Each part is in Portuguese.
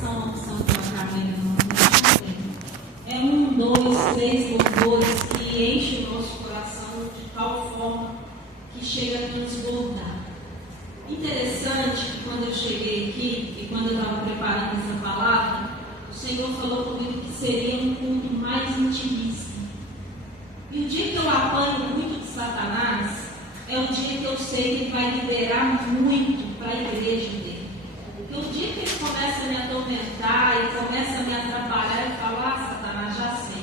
são a opção que eu acabei é 1, 2, 3 louvores que enche o nosso coração de tal forma que chega a transbordar. Interessante que quando eu cheguei aqui e quando eu estava preparando essa palavra, o Senhor falou comigo que seria um culto mais intimista. E o dia que eu apanho muito de Satanás é o dia que eu sei que ele vai liberar muito para a igreja dele. Porque o dia que ele começa a me atormentar e começa a me atrapalhar, eu falo, Satanás, já sei.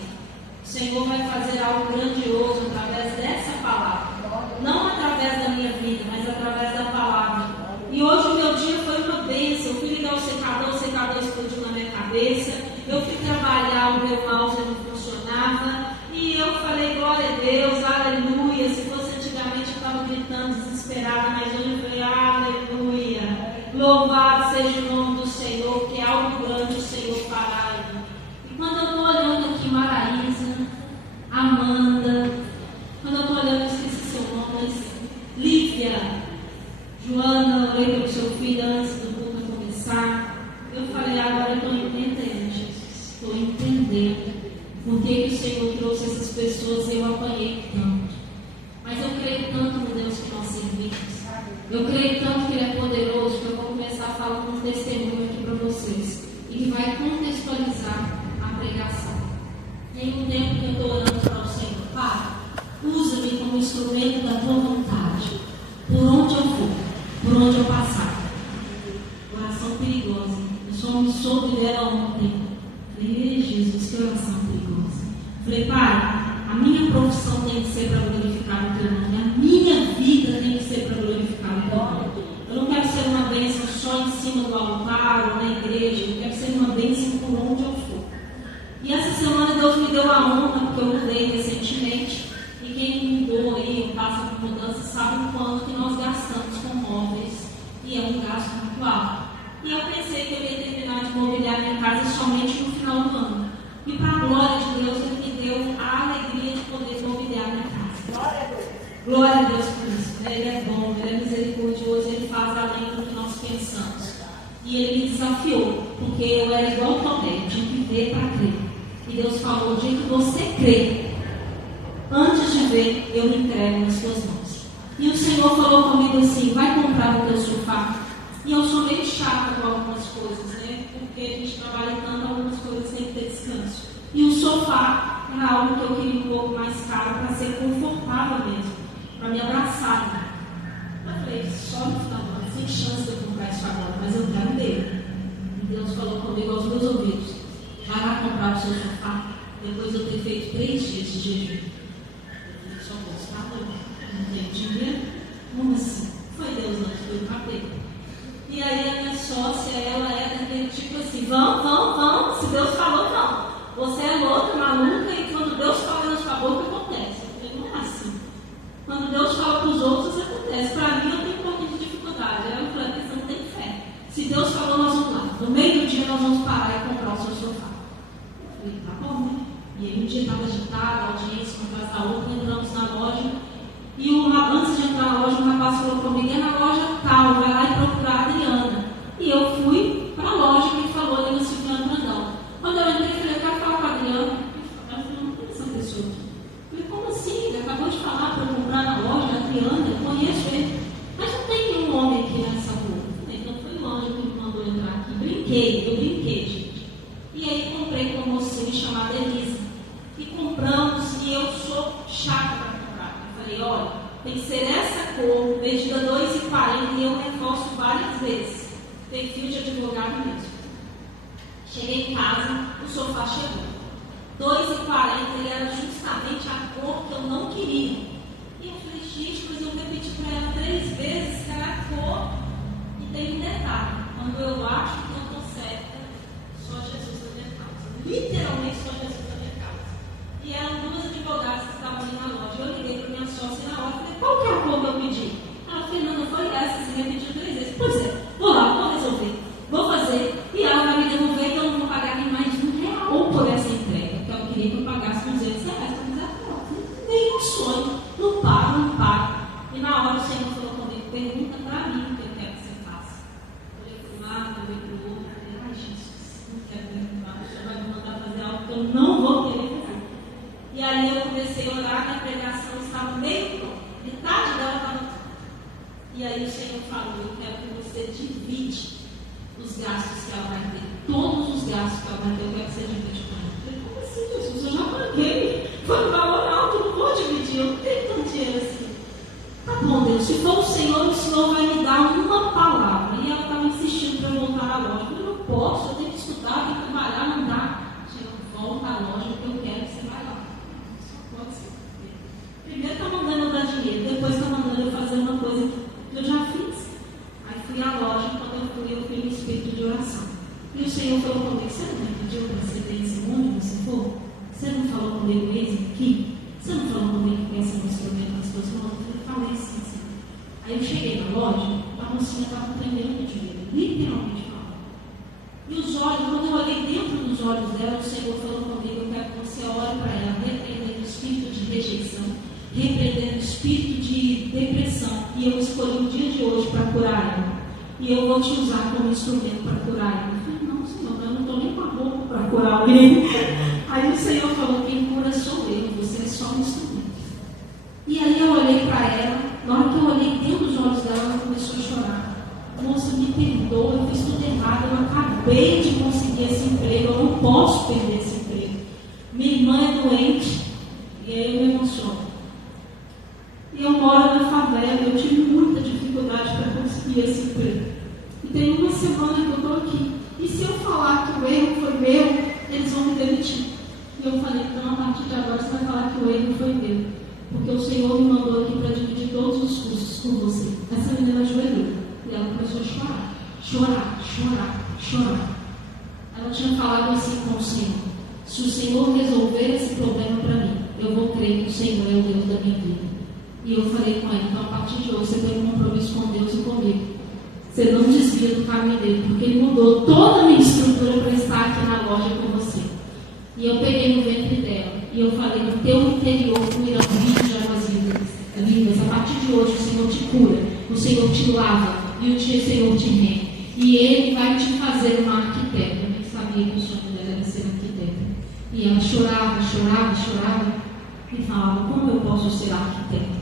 O Senhor vai fazer algo grandioso através dessa palavra. Não através da minha vida, mas através da palavra. E hoje o meu dia foi uma bênção. Eu fui ligar o secador explodiu na minha cabeça. Eu fui trabalhar, o meu mouse não funcionava. E eu falei, glória a Deus, aleluia. Se fosse antigamente eu estava gritando desesperada, mas hoje eu falei, aleluia. Louvado seja o nome do Senhor, que é algo grande o Senhor fará. E quando eu estou olhando aqui, Maraísa, Amanda, quando eu estou olhando, eu esqueci seu nome, mas Lívia, Joana, orei pelo seu filho antes do culto começar. Eu falei, agora eu estou entendendo, Jesus. Estou entendendo por que o Senhor trouxe essas pessoas e eu apanhei tanto. Mas eu creio tanto no Deus que nós servimos. Eu creio tanto que Ele é poderoso que eu vou começar a falar um testemunho aqui para vocês. E que vai contextualizar a pregação. Tem um tempo que eu estou orando para o Senhor. Pai, usa-me como instrumento da tua vontade. Por onde eu for, por onde eu passar. Oração perigosa. Eu só me soube dela ontem. Falei, Jesus, que oração perigosa. Falei, Pai, a minha profissão tem que ser para glorificar o teu nome. A minha vida tem que ser para glorificar o teu nome. Eu não quero ser uma bênção só em cima do altar ou na igreja. Eu quero ser uma bênção por onde eu for. E essa semana Deus me deu a honra, porque eu mudei recentemente. E quem mudou aí, passa por mudança, sabe o quanto que nós gastamos com móveis. E é um gasto muito alto. E eu pensei que eu ia terminar de mobiliar minha casa somente no final do ano. E para a glória de Deus, Ele me deu a alegria de poder mobiliar minha casa. Glória a Deus. Glória a Deus por isso. Ele é bom, Ele é misericordioso, Ele faz além do que nós pensamos. E Ele me desafiou, porque eu era igual Tomé, tinha que ver para crer. E Deus falou, o dia que você crê, antes de ver, eu me entrego nas suas mãos. E o Senhor falou comigo assim, vai comprar o teu sofá. E eu sou meio chata com algumas coisas, né? Porque a gente trabalha tanto, algumas coisas têm que ter descanso. E o sofá era algo que eu queria um pouco mais caro para ser confortável mesmo, para me abraçar. Eu falei, só no final do ano, sem chance de eu comprar isso agora, mas eu quero dele. E Deus falou comigo aos meus ouvidos, vai lá comprar o seu sofá, depois eu ter feito 3 dias de jejum. Eu só gostava, não tenho dinheiro. Como assim? Foi Deus antes, foi o cabelo. E aí a minha sócia, ela é daquele tipo assim, vamos, se Deus falou, não. Você é louca, maluca, e quando Deus fala na sua boca, acontece. Eu falei, não é assim. Quando Deus fala para os outros, acontece. Para mim, eu tenho um pouquinho de dificuldade. Aí eu falei, a questão tem fé. Se Deus falou, nós vamos lá. No meio do dia, nós vamos parar e comprar o seu sofá. Eu falei, tá bom, né? E aí, um dia estava agitado, a audiência, uma atrás da outra, entramos na loja. E antes de entrar na loja, o rapaz falou comigo, é na loja tal, vai lá e procurar a Adriana. E eu fui para a loja que ele falou ali no Silvano Brandão. Quando eu entrei, eu falei, eu quero falar com a Adriana. Ela falou, não conheço essa pessoa. Eu falei, como assim? Ele acabou de falar para eu comprar na loja, a Adriana, eu conheço ele. Mas não tem nenhum homem aqui nessa rua. Eu falei, então foi longe que me mandou entrar aqui. Eu brinquei, gente. E aí comprei com uma mocinha chamada Elisa. E compramos, e eu sou chata para comprar. Eu falei, olha, tem que ser essa cor, medida 2,40, e eu reforço várias vezes. Tem fio de advogado mesmo. Cheguei em casa, o sofá chegou. 2,40, ele era justamente a cor que eu não queria. E eu falei, gente, mas eu repeti para ela 3 vezes que era a cor. E tem um detalhe, quando eu acho que eu estou certa, só Jesus na minha causa. Literalmente só Jesus na minha causa. E eram 2 advogadas que estavam ali na loja. Eu liguei para minha sócia na hora e falei, qual que é a cor que eu pedi? Ela falou, não foi essa, você repetiu 3 vezes. Pois é, vou lá, vou resolver, vou fazer. E ela vai me devolver, então eu não vou pagar nem mais R$1 por essa entrega. Então eu queria que eu pagasse R$200 para fazer a prova. Nem um sonho, não pago. E na hora o Senhor falou comigo, pergunta para mim o que eu quero que você faça. Eu olhei para um lado, eu olhei para o outro, eu falei, ai Jesus. eu não vou querer fazer. E aí eu comecei a orar, na pregação estava meio pronta, metade dela estava. E aí o Senhor falou: eu quero que você divide os gastos que ela vai ter, todos os gastos que ela vai ter, eu quero que você divide com ela. Eu falei: como assim, Jesus? Eu já paguei, foi um valor alto, eu não vou dividir, eu não tenho tanto dinheiro assim. Tá bom, Deus, se for o Senhor vai me dar uma palavra. E ela estava insistindo para eu voltar à loja. Eu não posso, eu tenho que estudar, tenho que trabalhar, não dá. Senhor, volta à loja, porque eu quero que você vá lá. Só pode ser. Primeiro está mandando eu dar dinheiro, depois está mandando eu fazer uma coisa que eu já fiz. Aí fui à loja, quando eu fui no espírito de oração. E o Senhor falou comigo: você não me pediu para você ter esse onde você for? Você não falou comigo mesmo aqui? Você não falou comigo que essa nossa problema das coisas? Eu falei sim, sim. Aí eu cheguei na loja, a mocinha estava tremendo de medo, literalmente falando. E os olhos, quando eu olhei dentro dos olhos dela, o Senhor falou comigo: eu quero que você olhe para ela, repreendendo o espírito de rejeição, repreendendo o espírito de depressão. E eu escolhi o dia de hoje para curar ela. E eu vou te usar como instrumento para curar ela. Eu falei: não, Senhor, eu não estou nem com a roupa para curar alguém. Aí o Senhor falou: quem cura sou eu, você é só um instrumento. E aí eu olhei para ela, na hora que eu olhei dentro dos olhos dela, ela começou a chorar. Moça, me perdoa, eu fiz tudo errado, eu acabei de conseguir esse emprego, eu não posso perder esse emprego. Minha irmã é doente, e aí eu me emociono. E eu moro na favela, eu tive muita dificuldade para conseguir esse emprego. E tem uma semana que eu estou aqui. E se eu falar que o erro foi meu, eles vão me demitir. E eu falei: então, a partir de agora você vai falar que o erro foi meu. Porque o Senhor me mandou aqui para dividir todos os custos com você. Essa menina ajoelhou. E ela começou a chorar. Chorar, chorar, chorar. Ela tinha falado assim com o Senhor: se o Senhor resolver esse problema para mim, eu vou crer que o Senhor é o Deus da minha vida. E eu falei com ela: então, a partir de hoje, você tem um compromisso com Deus e comigo. Você não desvia do caminho dele, porque ele mudou toda a minha estrutura para estar aqui na loja com você. E eu peguei no ventre dela e eu falei: no teu interior fluirão rios de águas vivas. A partir de hoje o Senhor te cura, o Senhor te lava e o Senhor te rende. E Ele vai te fazer uma arquiteta. Eu nem sabia que o sonho dela era ser arquiteta. E ela chorava, chorava, chorava e falava: como eu posso ser arquiteta?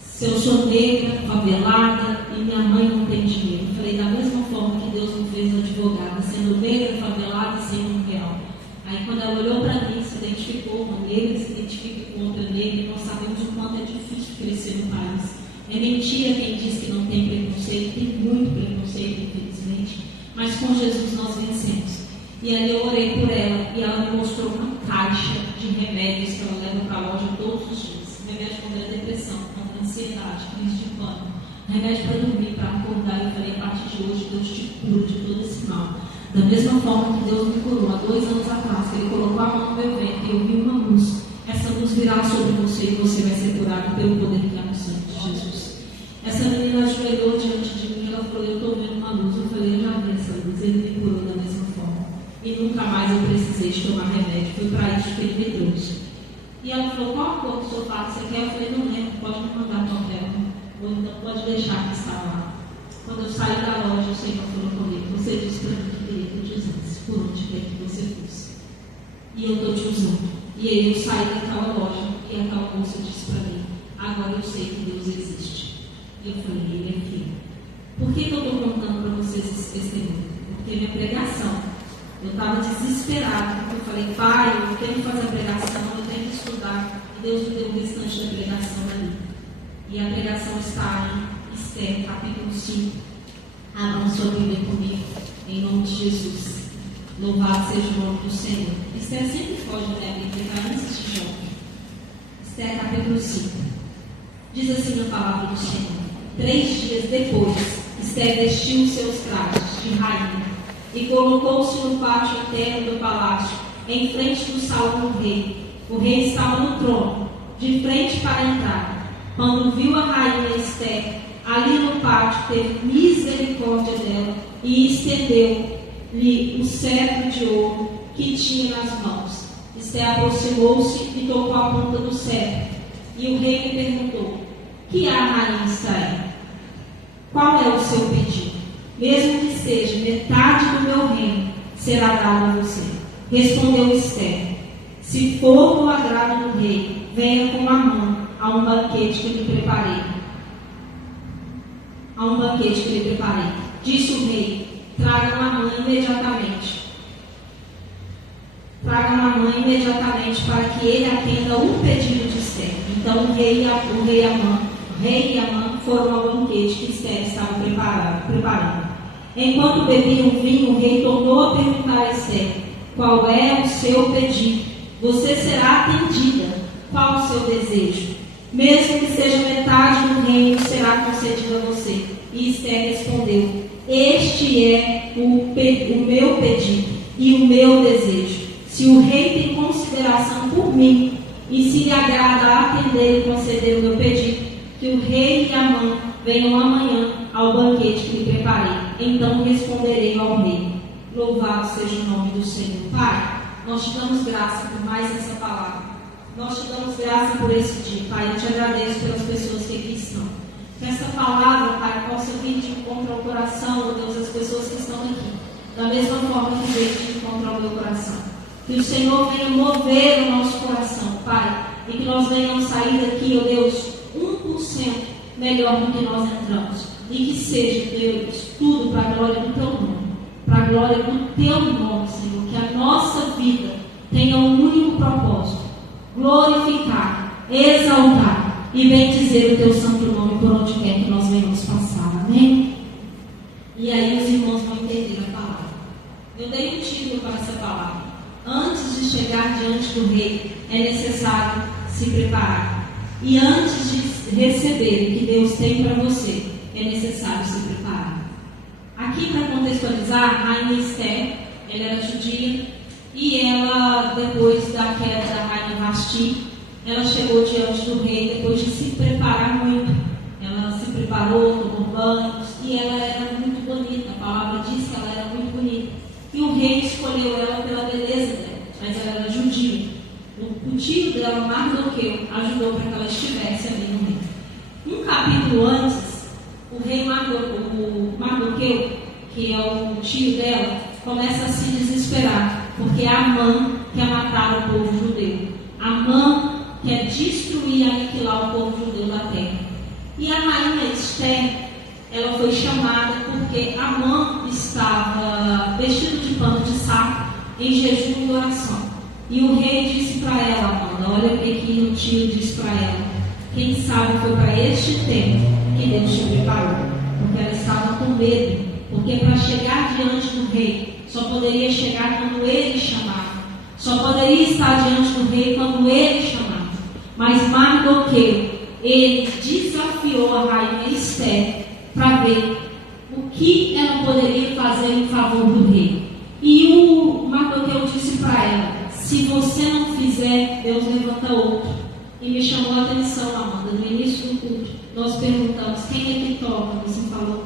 Se eu sou negra, favelada e minha mãe não tem dinheiro. Eu falei: da mesma forma que Deus me fez advogada, sendo negra, favelada e sem um real. Aí quando ela olhou para mim, se identificou com negra, se identifica com outra negra, e nós sabemos o quanto é difícil crescer no país. É mentira quem diz que não tem preconceito, tem muito preconceito, infelizmente, mas com Jesus nós vencemos. E aí eu orei por ela e ela me mostrou uma caixa de remédios que ela leva para a loja todos os dias. Remédio contra a depressão, contra a ansiedade, crise de pânico, remédio para dormir, para acordar. Eu falei: a partir de hoje Deus te cura de todo esse mal. Da mesma forma que Deus me curou há 2 anos atrás, que Ele colocou a mão no meu ventre e eu vi uma luz. Essa luz virá sobre você e você vai ser curado pelo poder que há no sangue de Jesus. Essa menina ajoelhou diante de mim e ela falou: eu estou vendo uma luz. Eu falei: eu já vi essa luz. Ele me curou da mesma forma. E nunca mais eu precisei de tomar remédio. Foi para isso que Ele me trouxe. E ela falou: qual a cor do sofá que você quer? Eu falei: não lembro, pode me mandar papel. Ou então pode deixar que está lá. Quando eu saí da loja, o Senhor falou comigo: você disse para mim que queria que eu te usasse, por onde quer que você fosse. E eu estou te usando. E aí eu saí daquela loja e aquela moça disse para mim: agora eu sei que Deus existe. E eu falei: Ele é filho. Por que eu estou contando para vocês esse testemunho? Porque minha pregação, eu estava desesperada, porque eu falei: pai, eu tenho que fazer a pregação, eu tenho que estudar. E Deus me deu o restante da pregação ali. E a pregação está em Esther, capítulo 5. Abram sua Bíblia comigo, em nome de Jesus. Louvado seja o nome do Senhor. Esther sempre foge da minha Bíblia, para não assistir junto. Esther, capítulo 5. Diz assim a palavra do Senhor: 3 dias depois, Esther vestiu os seus trajes de rainha e colocou-se no pátio interno do palácio, em frente do salão do rei. O rei estava no trono, de frente para a entrada. Quando viu a rainha Esther ali no pátio, teve misericórdia dela e estendeu-lhe o cetro de ouro que tinha nas mãos. Esther aproximou-se e tocou a ponta do cetro. E o rei lhe perguntou: que a rainha Esther? Qual é o seu pedido? Mesmo que seja metade do meu reino, será dado a você. Respondeu Esther: se for do agrado do rei, venha com Amã a um banquete que lhe preparei. Disse o rei: traga Amã imediatamente. Para que ele atenda o pedido de Esther. Então o rei e Amã foram ao banquete que Esther estava preparando. Enquanto bebiam vinho, o rei tornou a perguntar a Esther: qual é o seu pedido? Você será atendida. Qual o seu desejo? Mesmo que seja metade do reino, será concedido a você. E Esther respondeu: este é o meu pedido e o meu desejo. Se o rei tem consideração por mim e se lhe agrada atender e conceder o meu pedido, que o rei e Amã venham amanhã ao banquete que lhe preparei. Então responderei ao rei. Louvado seja o nome do Senhor. Pai, nós te damos graça por mais essa palavra. Nós te damos graça por esse dia, Pai. Eu te agradeço pelas pessoas que aqui estão. Que essa palavra, Pai, possa vir de encontro ao coração, ó Deus, das pessoas que estão aqui. Da mesma forma que veio de encontro ao meu coração. Que o Senhor venha mover o nosso coração, Pai. E que nós venhamos sair daqui, ó Deus, 1% melhor do que nós entramos. E que seja, Deus, tudo para a glória do Teu nome. Para a glória do Teu nome, Senhor. Que a nossa vida tenha um único propósito: glorificar, exaltar e bendizer o Teu santo nome por onde quer que nós venhamos passar. Amém? E aí os irmãos vão entender a palavra. Eu dei um título para essa palavra. Antes de chegar diante do rei, é necessário se preparar. E antes de receber o que Deus tem para você, é necessário se preparar. Aqui, para contextualizar, a rainha Esther, ela era judia, e ela, depois da queda da rainha Vasti, ela chegou diante do rei depois de se preparar muito. Ela se preparou, tomou banhos, e ela era muito bonita. A palavra diz que ela era muito bonita. E o rei escolheu ela pela beleza dela, mas ela era judia. O tio dela, Mardoqueu, ajudou para que ela estivesse ali no reino. Um capítulo antes, o rei Mardoqueu, que é o tio dela, começa a se desesperar, porque Amã quer matar o povo judeu. Amã quer destruir e aniquilar o povo judeu da terra. E a rainha Esther, ela foi chamada porque Amã estava vestido de pano de saco, em jejum e oração. E o rei disse para ela: Amanda, olha o que o tio disse para ela: quem sabe foi para este tempo que Deus te preparou. Porque ela estava com medo, porque para chegar diante do rei, só poderia chegar quando ele chamava. Só poderia estar diante do rei quando ele chamava. Mas Mardoqueu, ele desafiou a rainha Esther para ver o que ela poderia fazer em favor do rei. E o Mardoqueu disse para ela: se você não fizer, Deus levanta outro. E me chamou a atenção, Amanda, no início do culto, nós perguntamos: quem é que toca? Você falou: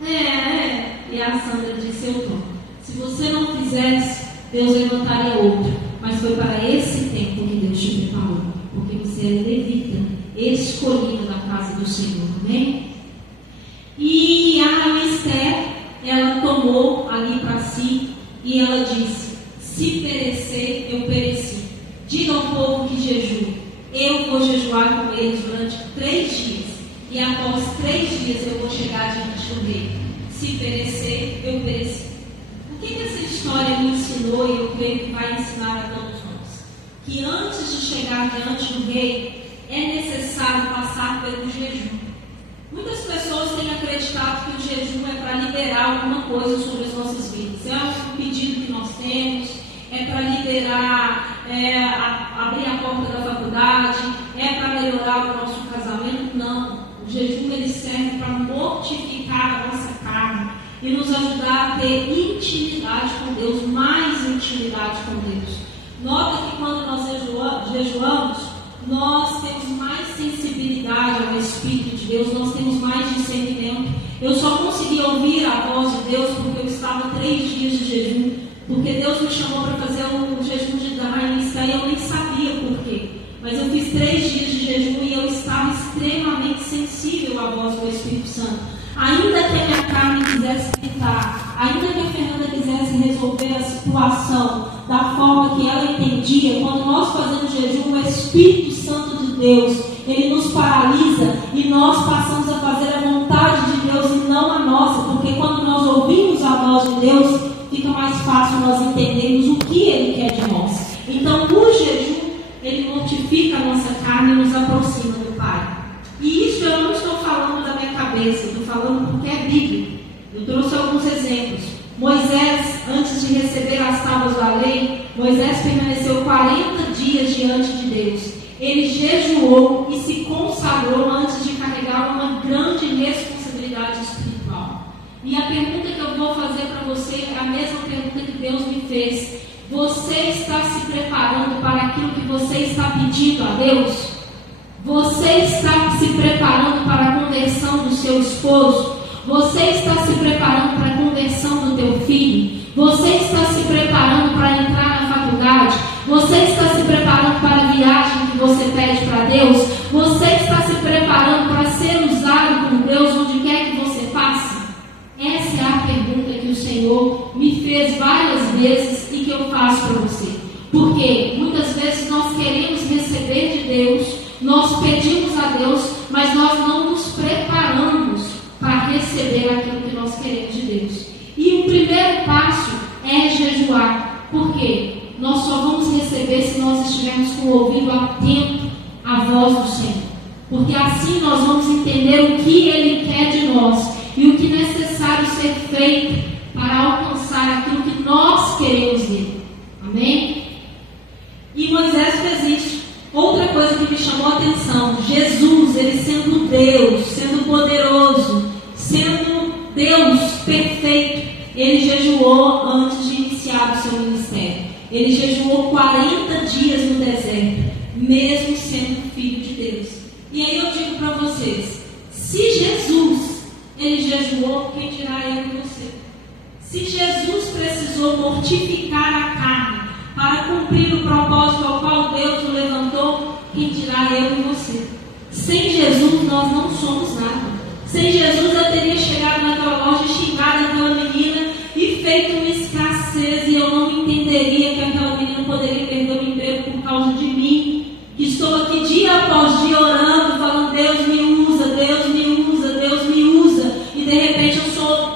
E a Sandra disse: eu toco. Se você não fizesse, Deus levantaria outro. Mas foi para esse tempo que Deus te preparou, porque você é levita, escolhida da casa do Senhor. Amém? E a Esther, ela tomou ali para si e ela disse: se perecer, eu pereci. Diga ao povo que jejue. Eu vou jejuar com eles durante 3 dias. E após 3 dias eu vou chegar diante do rei. Se perecer, eu pereci. O que essa história me ensinou, e eu creio que vai ensinar a todos nós? Que antes de chegar diante do rei, é necessário passar pelo jejum. Muitas pessoas têm acreditado que o jejum é para liberar alguma coisa sobre as nossas vidas. É um pedido que nós temos, é para liberar, abrir a porta da faculdade, é para melhorar o nosso casamento. Não. O jejum ele serve para mortificar a nossa carne e nos ajudar a ter intimidade com Deus, mais intimidade com Deus. Nota que quando nós jejuamos, nós temos mais sensibilidade ao Espírito de Deus, nós temos mais discernimento. Eu só consegui ouvir a voz de Deus porque eu estava 3 dias de jejum, porque Deus me chamou para fazer o jejum da rainha Esther e eu nem sabia por quê. Mas eu fiz 3 dias de jejum e eu estava extremamente sensível à voz do Espírito Santo. Ainda que a minha carne quisesse gritar, ainda que a Fernanda quisesse resolver a situação da forma que ela entendia, quando nós fazemos jejum, o Espírito Santo de Deus, ele nos paralisa e nós passamos a fazer a vontade de Deus e não a nossa, porque quando nós ouvimos a voz de Deus, fica mais fácil nós entendermos o que Ele quer de nós. Então, o jejum, ele mortifica a nossa carne e nos aproxima do Pai. E isso eu não estou falando da minha cabeça, estou falando porque é Bíblia. Eu trouxe alguns exemplos. Moisés, antes de receber as tábuas da lei, Moisés permaneceu 40 dias diante de Deus. Ele jejuou e se consagrou antes de carregar uma grande responsabilidade espiritual. E a pergunta que eu vou fazer para você é a mesma pergunta que Deus me fez. Você está se preparando para aquilo que você está pedindo a Deus? Você está se preparando para a conversão do seu esposo? Você está se preparando para a conversão do teu filho? Você está se preparando para entrar na faculdade? Você está se preparando para a viagem que você pede para Deus? Você está se preparando para ser usado por Deus onde quer que você passe? Essa é a pergunta que o Senhor me fez várias vezes e que eu faço para você. Porque muitas vezes nós queremos receber de Deus, nós pedimos a Deus, mas nós não nos preparamos para receber aquilo que nós queremos de Deus. E o primeiro passo é jejuar. Por quê? Nós só vamos receber se nós estivermos com o ouvido atento à voz do Senhor. Porque assim nós vamos entender o que Ele quer de nós e o que é necessário ser feito para alcançar aquilo que nós queremos dele. Amém? E Moisés fez isso. Outra coisa que me chamou a atenção, Jesus, ele sendo Deus, sendo poderoso, sendo Deus perfeito, ele jejuou antes de iniciar o seu ministério. Ele jejuou 40 dias no deserto, mesmo sendo filho de Deus. E aí eu digo para vocês, se Jesus, ele jejuou, quem dirá eu e você? Se Jesus precisou mortificar a carne para cumprir o propósito ao qual Deus o levantou, quem dirá eu e você? Sem Jesus nós não somos nada. Sem Jesus eu teria chegado naquela loja e xingado aquela menina e feito uma escassez, e eu não entenderia que aquela menina poderia perder o emprego por causa de mim, que estou aqui dia após dia orando, falando Deus me usa, Deus me usa, Deus me usa, e de repente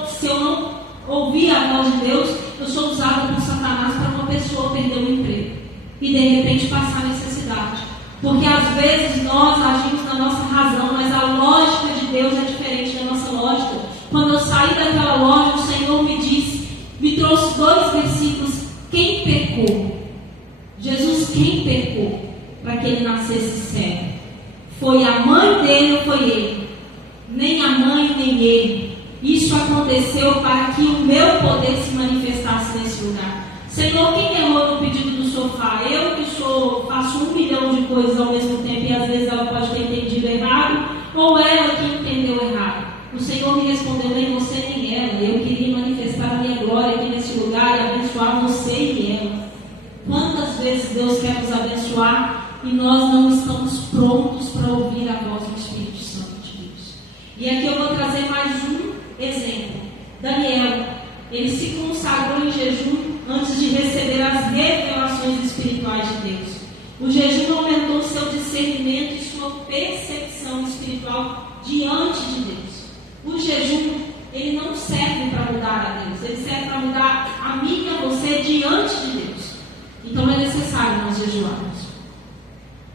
se eu não ouvir a voz de Deus, eu sou usada por Satanás para uma pessoa perder o emprego e de repente passar necessidade. Porque às vezes nós agimos na nossa razão, mas a lógica de Deus é diferente da nossa lógica. Quando eu saí daquela loja, o Senhor me trouxe 2 versículos. Quem pecou? Jesus, quem pecou para que ele nascesse cego? Foi a mãe dele ou foi ele? Nem a mãe, nem ele. Isso aconteceu para que o meu poder se manifestasse nesse lugar. Senhor, quem errou no pedido do sofá? Eu que faço 1 milhão de coisas ao mesmo tempo e às vezes ela pode ter entendido errado, ou ela que entendeu errado? O Senhor me respondeu, nem você nem ela. Eu queria manifestar a minha glória aqui nesse lugar e abençoar você e ela. Quantas vezes Deus quer nos abençoar e nós não estamos prontos para ouvir a voz do Espírito Santo de Deus? E aqui eu vou trazer mais um exemplo. Daniel, ele se consagrou em jejum antes de receber as revelações espirituais de Deus. O jejum aumentou seu discernimento e sua percepção espiritual diante de Deus. O jejum, ele não serve para mudar a Deus, ele serve para mudar a mim e a você diante de Deus. Então é necessário nós jejuarmos.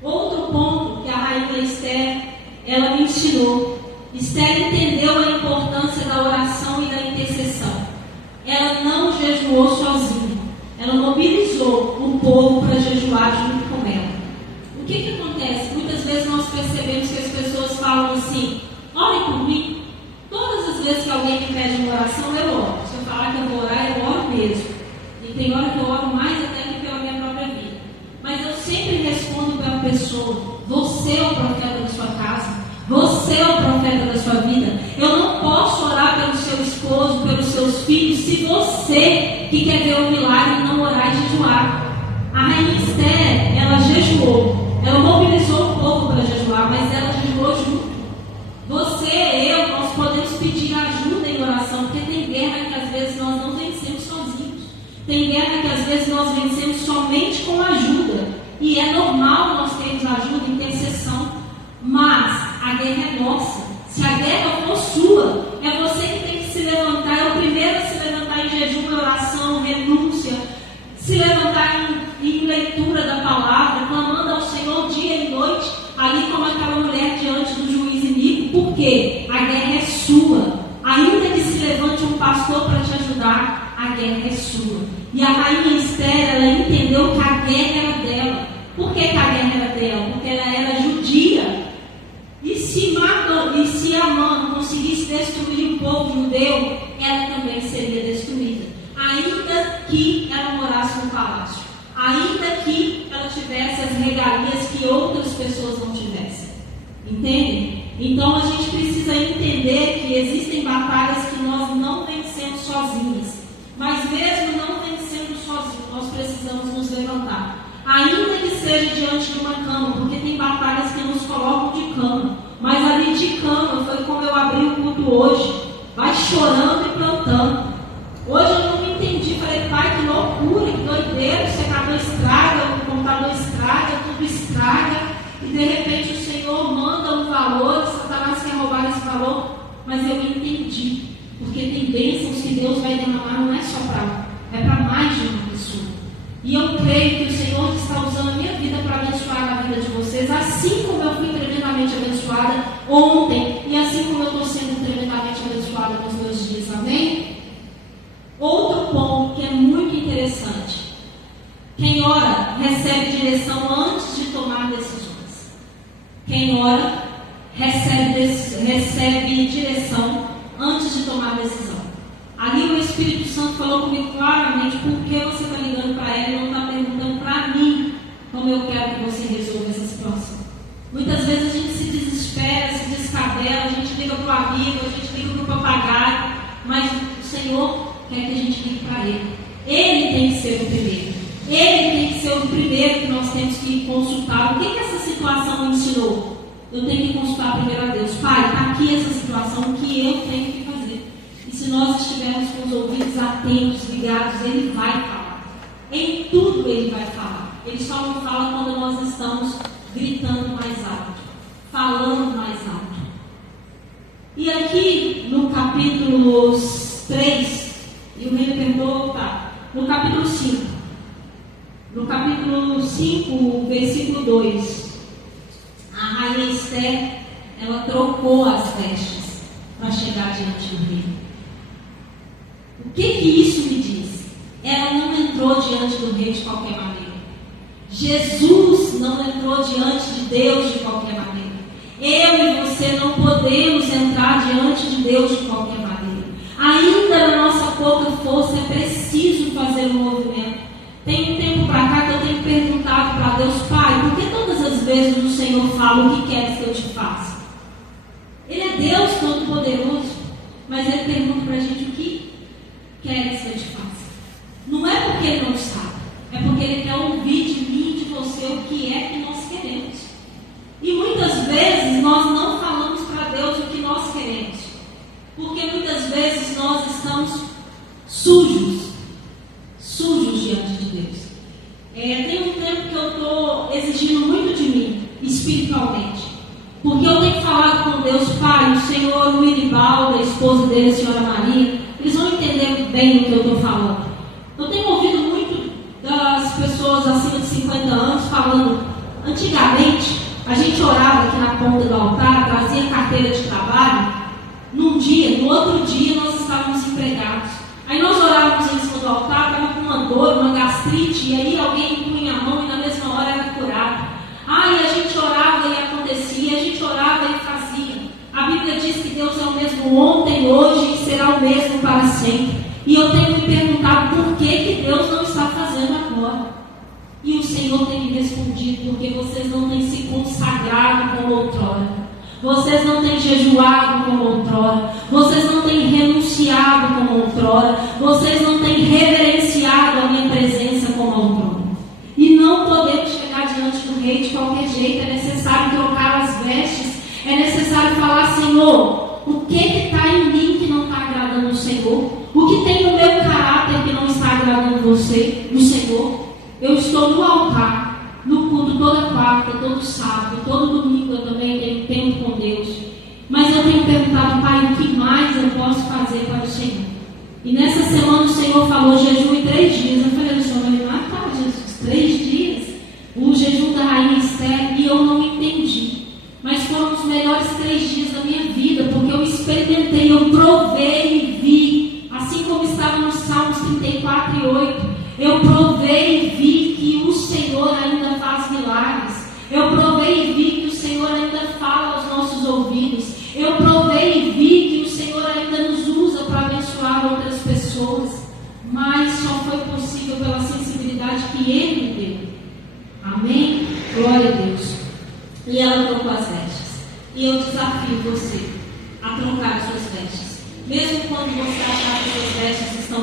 Outro ponto que a rainha Esther, ela me ensinou. Esther entendeu a importância da oração e da intercessão. Ela não jejuou sozinha. Ela mobilizou o povo para jejuar junto com ela. O que acontece? Muitas vezes nós percebemos que as pessoas falam assim, orem por mim. Todas as vezes que alguém me pede uma oração, eu oro. Se eu falar que eu vou orar, eu oro mesmo. E tem hora que eu oro mais até que pela minha própria vida. Mas eu sempre respondo pela pessoa. Você é o profeta da sua casa. Você é o profeta da sua vida. Eu não posso orar pelo seu esposo, pelos seus filhos, se você que quer ver o milagre não orar e jejuar. A rainha Esther, ela jejuou. Ela mobilizou o povo para jejuar, mas ela jejuou junto. Você, eu, nós podemos pedir ajuda em oração, porque tem guerra que às vezes nós não vencemos sozinhos. Tem guerra que às vezes nós vencemos somente com ajuda. E é normal nós termos ajuda, intercessão. Mas a guerra é nossa. Se a guerra for sua, é você que tem que se levantar. É o primeiro a se levantar em jejum, oração, renúncia. Se levantar em leitura da palavra, clamando ao Senhor dia e noite, ali como aquela mulher diante do juiz iníquo. Por quê? A guerra é sua. Ainda que se levante um pastor para te ajudar, a guerra é sua. E a rainha Esther, ela entendeu que a guerra era dela. Por que a guerra era dela? Porque ela era judia. E se Amã conseguisse destruir o povo judeu, ela também seria destruída. Ainda que ela morasse no palácio. Ainda que ela tivesse as regalias que outras pessoas não tivessem. Entendem? Então a gente precisa entender que existem batalhas que nós não vencemos sozinhas. Mas mesmo não vencendo sozinhos, nós precisamos nos levantar. Ainda que seja diante de uma cama, porque tem batalhas que nos colocam de cama. Mas ali de cama foi como eu abri o culto hoje. Vai chorando e plantando. Hoje eu não entendi. Falei, pai, que loucura, que doideira. O secador estraga, o computador estraga, tudo estraga. E de repente o Senhor manda um valor, Satanás quer roubar esse valor. Mas eu entendi. Porque tem bênçãos que Deus vai derramar, não é só para um, é para mais de uma pessoa. E eu creio que o Senhor está usando a minha vida para abençoar a vida de vocês, assim como eu fui tremendamente abençoada ontem, e assim como eu estou sendo tremendamente abençoada nos meus dias, amém? Outro ponto que é muito interessante: quem ora recebe direção antes de tomar decisões. Quem ora recebe direção antes de tomar decisão. Ali o Espírito Santo falou comigo claramente: por que você está ligando para ela e não está perguntando para mim como eu quero que você resolva essa situação? Muitas vezes a gente se desespera, se descabela, a gente liga para o amigo, a gente liga para o papagaio, mas o Senhor quer que a gente ligue para Ele. Ele tem que ser o primeiro. Ele tem que ser o primeiro que nós temos que consultar. O que essa situação me ensinou? Eu tenho que consultar primeiro a Deus. Pai, está aqui essa situação, o que eu tenho que fazer? E se nós estivermos com os ouvidos atentos, ligados, Ele vai falar. Em tudo Ele vai falar. Ele só não fala quando nós estamos gritando mais alto, falando mais alto. E aqui no capítulo 3, e o rei perguntou, tá, no capítulo 5. No capítulo 5, versículo 2, a rainha Esther, ela trocou as vestes para chegar diante do rei. O que isso me diz? Ela não entrou diante do rei de qualquer maneira. Jesus não entrou diante de Deus de qualquer maneira. Eu e você não podemos entrar diante de Deus de qualquer maneira. Ainda na nossa pouca força é preciso fazer um movimento. Tem um tempo para cá que eu tenho perguntado para Deus: Pai, por que todas as vezes o Senhor fala o que queres que eu te faça? Ele é Deus Todo-Poderoso, mas Ele pergunta para a gente: o que queres que eu te faça? Não é porque Ele não sabe, é porque Ele quer ouvir de mim e de você o que é que nós queremos. E muitas vezes nós não falamos para Deus o que nós queremos, porque muitas vezes nós estamos sujos diante de Deus. Tem um tempo que eu estou exigindo muito de mim, espiritualmente, porque eu tenho falado com Deus: Pai, o Senhor, o Iribaldo, a esposa dele, a senhora Maria, eles vão entender bem o que eu estou falando. Eu tenho ouvido muito das pessoas acima de 50 anos falando: antigamente a gente orava aqui na ponta do altar, trazia carteira de trabalho, num dia, no outro dia nós estávamos empregados. Aí nós orávamos em cima do altar, estava com uma dor, uma gastrite, e aí alguém punha a mão e na mesma hora era curado. E a gente orava e acontecia, a gente orava e fazia. A Bíblia diz que Deus é o mesmo ontem, hoje e será o mesmo para sempre. E eu tenho me perguntado por que Deus não está fazendo agora. E o Senhor tem me respondido: porque vocês não têm se consagrado como outrora. Vocês não têm jejuado como outrora. Vocês não têm renunciado como outrora. Vocês não têm reverenciado a minha presença como outrora. E não podemos chegar diante do rei de qualquer jeito. É necessário trocar as vestes. É necessário falar: Senhor, o que está em mim que não está agradando o Senhor? O que tem no meu caráter que não está agradando você? você, no Senhor. Eu estou no altar, no culto toda quarta, todo sábado, todo domingo eu também tenho tempo com Deus. Mas eu tenho perguntado, Pai, o que mais eu posso fazer para o Senhor? E nessa semana o Senhor falou jejum em 3 dias. Eu falei, o Senhor vai me matar, Jesus, 3 dias? O jejum da rainha Esther, e eu não entendi. Mas foram os melhores 3 dias da minha vida, porque eu experimentei, eu provei e vi, assim como estava nos Salmos 34 e 8, eu provei e vi que o Senhor ainda faz milagres. Eu provei e vi que o Senhor ainda fala aos nossos ouvidos. Eu provei e vi que o Senhor ainda nos usa para abençoar outras pessoas. Mas só foi possível pela sensibilidade que Ele me deu. Amém? Glória a Deus. E ela trocou as vestes. E eu desafio você a trocar as suas vestes. Mesmo quando você achar que suas vestes estão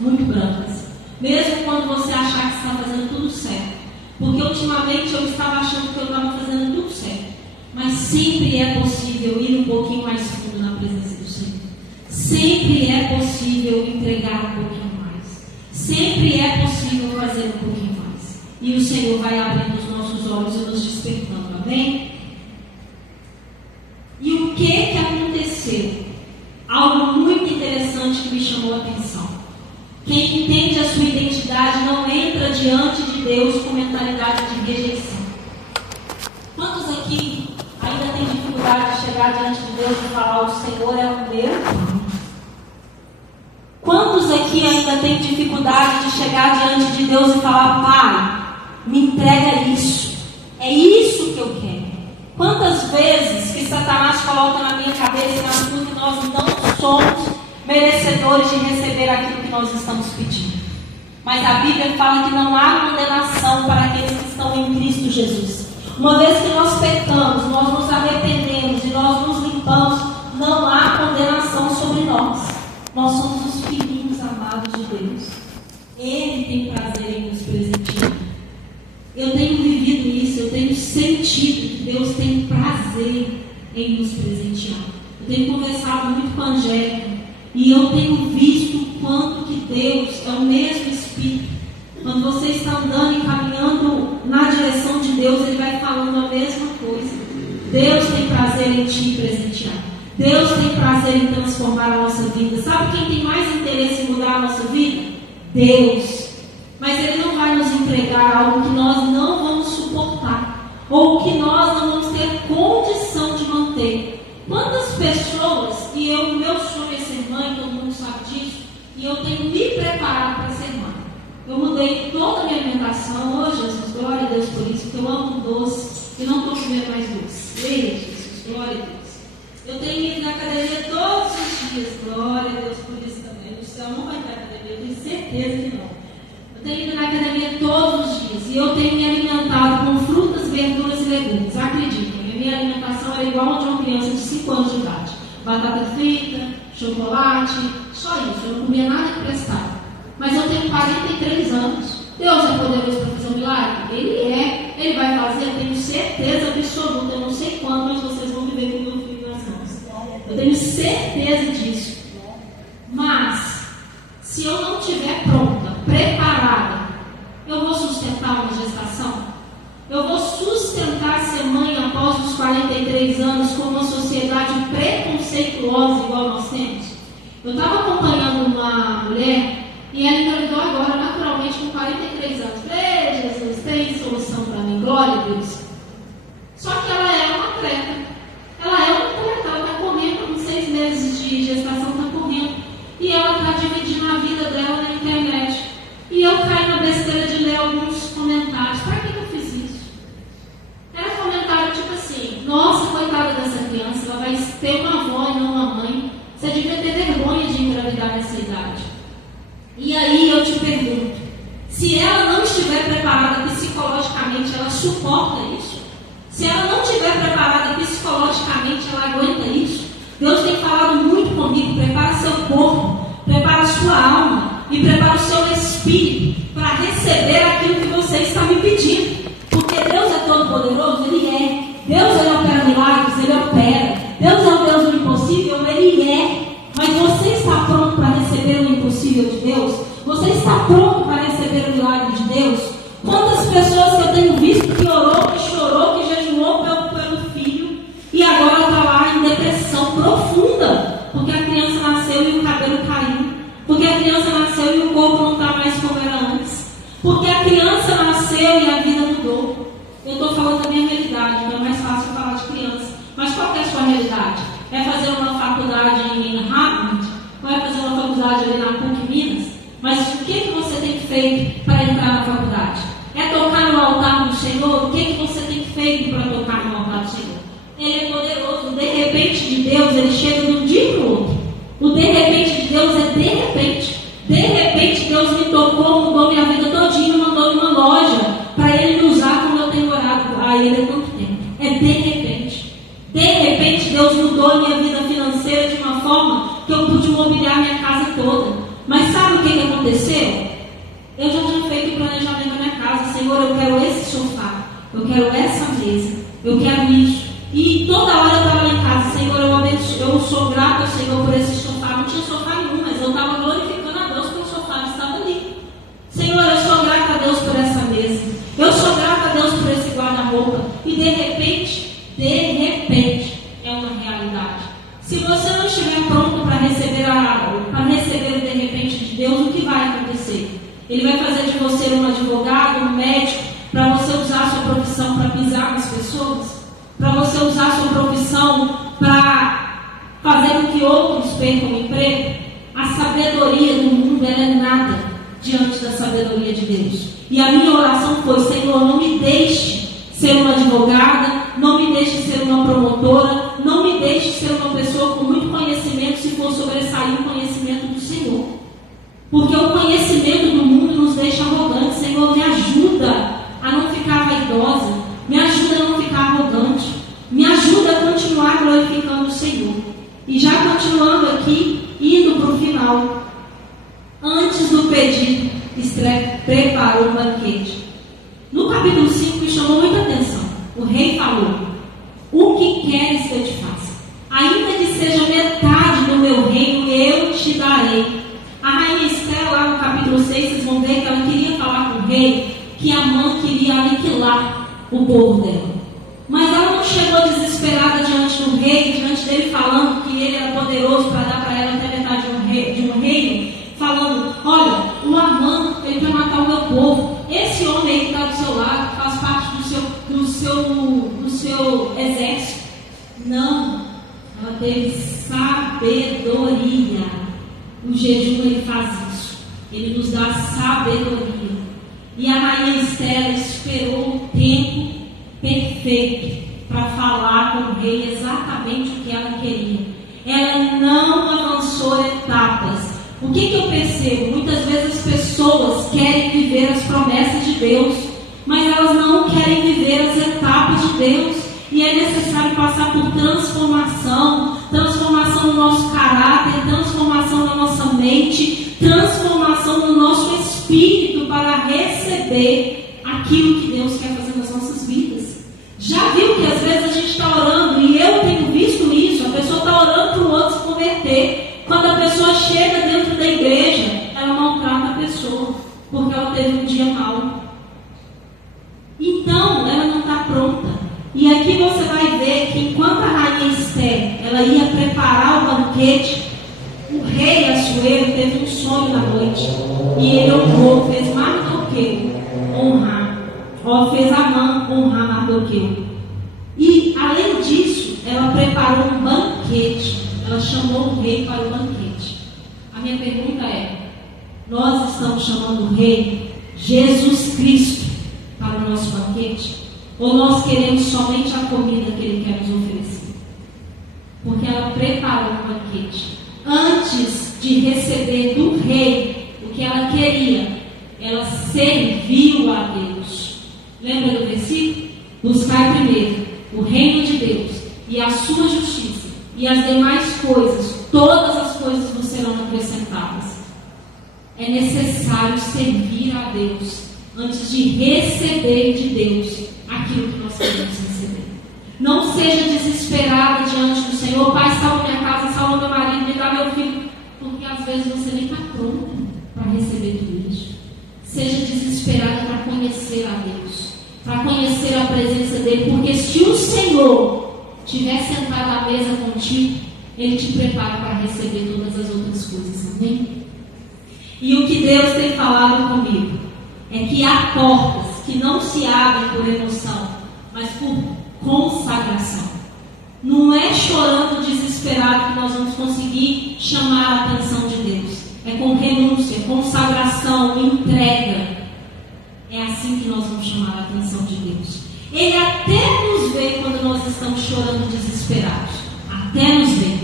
muito brancas. Mesmo quando você achar que está fazendo tudo certo. Porque ultimamente eu estava achando que eu estava fazendo tudo certo. Mas sempre é possível ir um pouquinho mais fundo na presença do Senhor. Sempre é possível entregar um pouquinho mais. Sempre é possível fazer um pouquinho mais. E o Senhor vai abrindo os nossos olhos e nos despertando. Amém? E o que aconteceu? Algo muito interessante que me chamou a atenção. Quem entende a sua identidade não entra diante de Deus com mentalidade de rejeição. Quantos aqui ainda têm dificuldade de chegar diante de Deus e falar: o Senhor é o meu? Quantos aqui ainda têm dificuldade de chegar diante de Deus e falar: Pai, me entrega isso, é isso que eu quero? Quantas vezes que Satanás coloca na minha cabeça e na sua que nós não somos merecedores de receber aquilo que nós estamos pedindo? Mas a Bíblia fala que não há condenação para aqueles que estão em Cristo Jesus. Uma vez que nós pecamos, nós nos arrependemos e nós nos limpamos, não há condenação sobre nós. Nós somos os filhinhos amados de Deus. Ele tem prazer em nos presentear. Eu tenho vivido isso, eu tenho sentido que Deus tem prazer em nos presentear. Eu tenho conversado muito com a Angélica e eu tenho visto o quanto que Deus é o mesmo Espírito. Quando você está andando e caminhando na direção de Deus, Ele vai falando a mesma coisa. Deus tem prazer em te presentear. Deus tem prazer em transformar a nossa vida. Sabe quem tem mais interesse em mudar a nossa vida? Deus. Mas Ele não vai nos entregar algo que nós não vamos suportar, ou que nós não vamos ter condição de manter. Quantas pessoas, e o meu sonho é ser mãe, todo mundo sabe disso, e eu tenho me preparado para ser mãe. Eu mudei toda a minha alimentação. Oh Jesus, glória a Deus por isso, porque eu amo doce e não estou comendo mais doce. Ei Jesus, glória a Deus. Eu tenho ido na academia todos os dias, glória a Deus por isso também. O céu não vai ter academia, eu tenho certeza que não. Eu tenho ido na academia todos os dias e eu tenho me alimentado com frutas, verduras e legumes. Acreditem, a minha alimentação era igual a de uma criança de 5 anos de idade. Batata frita, chocolate, só isso. Eu não comia nada que prestava. Mas eu tenho 43 anos. Deus é poderoso para fazer um milagre? Ele é. Ele vai fazer, eu tenho certeza absoluta. Eu não sei quando, mas vocês vão viver com o meu filho nas mãos. Eu tenho certeza disso. Mas, se eu não estiver pronta, preparada, eu vou sustentar uma gestação? Eu vou sustentar ser mãe após os 43 anos com uma sociedade preconceituosa igual nós temos? Eu estava acompanhando uma mulher e ela engravidou agora, naturalmente, com 43 anos. Ei, Jesus, tem solução para mim, glória a Deus. Só que ela é uma atleta. Ela está correndo, com 6 meses de gestação, está correndo. E ela está dividindo a vida dela na internet. E eu caí na besteira de ler alguns comentários. Para que eu fiz isso? Era comentário tipo assim: nossa, coitada dessa criança, ela vai ter uma avó e não uma mãe. Você devia ter vergonha de engravidar nessa idade. E aí eu te pergunto, se ela não estiver preparada psicologicamente, ela suporta isso? Se ela não estiver preparada psicologicamente, ela aguenta isso? Deus tem falado muito comigo: prepara seu corpo, prepara sua alma e prepara o seu espírito para receber aquilo que você está me pedindo. Porque Deus é todo poderoso, Ele é. Deus, Ele opera milagres, Ele opera. Deus é o Deus do impossível, Ele é. Mas você está pronto para receber o impossível de Deus? Você está pronto para receber o milagre de Deus? Quantas pessoas que eu tenho visto que orou, que chorou, que jejuou pelo filho e agora está lá em depressão profunda, porque a criança nasceu e o cabelo caiu, porque a criança nasceu e o corpo não está mais como era antes, porque a criança nasceu e a vida mudou. Eu estou falando da minha realidade, então é mais fácil falar de criança. Mas qual que é a sua realidade? É fazer uma faculdade em Harvard? Ou é fazer uma faculdade ali na PUC Minas? Mas o que você tem feito para entrar na faculdade? É tocar no altar do Senhor? O que você tem feito para tocar no altar do Senhor? Ele é poderoso. O de repente de Deus, ele chega de um dia para o outro. O de repente de Deus é de repente. De repente Deus me tocou, mudou minha vida todinha, mandou numa loja para ele me usar como eu tenho orado a ele há tanto tempo. É de repente. De repente Deus mudou a minha vida financeira de uma forma que eu pude mobiliar minha casa toda. Mas sabe o que aconteceu? Eu já tinha feito o planejamento da minha casa. Senhor, eu quero esse sofá, eu quero essa mesa, eu quero isso. E toda hora eu estava lá em casa, Senhor, eu sou grata ao Senhor por esse sofá. Não tinha sofá nenhum, mas eu estava glorificando a Deus pelo sofá que estava ali. Senhor, eu sou grata a Deus por essa mesa, eu sou grata a Deus por esse guarda-roupa. E de repente é uma realidade. Se você não estiver pronto para receber o de repente de Deus, o que vai acontecer? Ele vai fazer de você um advogado, um médico, para você usar a sua profissão para pisar nas pessoas, para você usar a sua profissão para fazer com que outros percam o emprego. A sabedoria do mundo ela é nada diante da sabedoria de Deus. E a minha oração foi: Senhor, não me deixe ser uma advogada, não me deixe ser uma promotora, não me deixe ser uma pessoa com muito conhecimento se for sobressair o conhecimento do Senhor. Porque o conhecimento do mundo nos deixa arrogantes. Senhor, me ajuda a não ficar vaidosa, me ajuda a não ficar arrogante, me ajuda a continuar glorificando o Senhor. E já continuando aqui, indo para o final, antes do pedido, Esther preparou um banquete. No capítulo 5 me chamou muita atenção. O rei falou: o que queres que eu te faça? Ainda que seja metade do meu reino, eu te darei. A rainha Esther, lá no capítulo 6, vocês vão ver que ela queria falar com o rei que Amã queria aniquilar o povo dela. Mas ela não chegou desesperada diante do rei, diante dele falando que ele era poderoso para dar para ela até metade de um reino, falando: olha, o Amã, ele quer matar o meu povo. Esse homem aí que está do seu lado, que faz parte do seu exército. Não, ela teve sabedoria. O jejum ele faz isso, ele nos dá sabedoria. E a rainha Esther esperou o tempo perfeito para falar com o rei exatamente o que ela queria. Ela não avançou etapas. O que eu percebo? Muitas vezes as pessoas querem viver as promessas de Deus, mas elas não querem viver as etapas de Deus. E é necessário passar por transformação no nosso caráter, transformação na nossa mente, transformação no nosso espírito para receber aquilo que Deus quer fazer nas nossas vidas. Já viu que às vezes a gente está orando, e eu tenho visto isso, a pessoa está orando para o outro se converter. Quando a pessoa chega dentro da igreja, ela maltrata a pessoa, porque ela teve um dia mau. Então, ela não está pronta. E aqui você vai ver que enquanto a rainha Esther, ela ia preparar o banquete, o rei Assuero teve um sonho na noite. E ele honrou, fez Mardoqueu honrar. Fez Amã honrar Mardoqueu. E além disso, ela preparou um banquete. Ela chamou o rei para o banquete. A minha pergunta é: nós estamos chamando o rei Jesus Cristo para o nosso banquete? Ou nós queremos somente a comida que Ele quer nos oferecer? Porque ela preparou um banquete. Antes de receber do rei o que ela queria, ela serviu a Deus. Lembra do versículo? Buscai primeiro o reino de Deus e a sua justiça, e as demais coisas, todas as coisas vos serão acrescentadas. É necessário servir a Deus antes de receber de Deus aquilo que nós queremos receber. Não seja desesperada diante do Senhor: Pai, salva minha casa, salva meu marido, me dá meu filho, porque às vezes você nem está pronto para receber tudo isso. seja desesperado para conhecer a Deus, para conhecer a presença dele, porque se o Senhor estiver sentado à mesa contigo, Ele te prepara para receber todas as outras coisas, amém? E o que Deus tem falado comigo é que há portas que não se abrem por emoção, mas por consagração. Não é chorando desesperado que nós vamos conseguir chamar a atenção de Deus. É com renúncia, consagração, entrega. É assim que nós vamos chamar a atenção de Deus. Ele até nos vê quando nós estamos chorando desesperados. Até nos vê.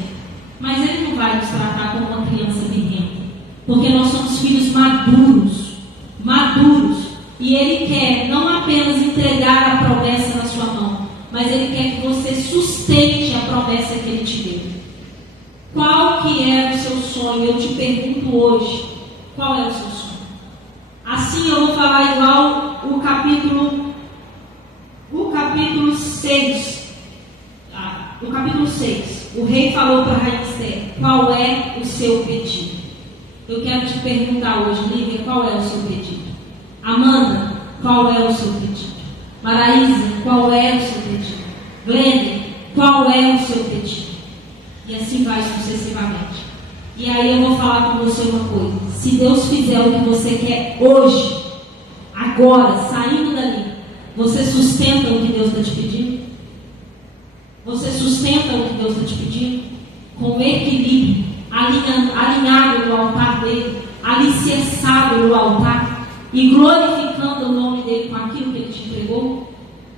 Mas Ele não vai nos tratar como uma criança birrenta. Porque nós somos filhos maduros. Maduros. E Ele quer não apenas entregar a promessa na sua mão, mas Ele quer que você sustente a promessa que Ele te deu. Qual que é o seu sonho? Eu te pergunto hoje. Qual é o seu sonho? Assim eu vou falar igual o capítulo 6. O capítulo 6. O rei falou para a rainha Esther: qual é o seu pedido? Eu quero te perguntar hoje, Lívia, qual é o seu pedido? Amanda, qual é o seu pedido? Maraísa, qual é o seu pedido? Glenda, qual é o seu pedido? E assim vai sucessivamente. E aí eu vou falar com você uma coisa: se Deus fizer o que você quer hoje, agora, saindo dali, você sustenta o que Deus está te pedindo? Você sustenta o que Deus está te pedindo? Com equilíbrio, alinhado no altar dele, alicerçado no altar e glorificando o nome dele com aquilo que ele te entregou?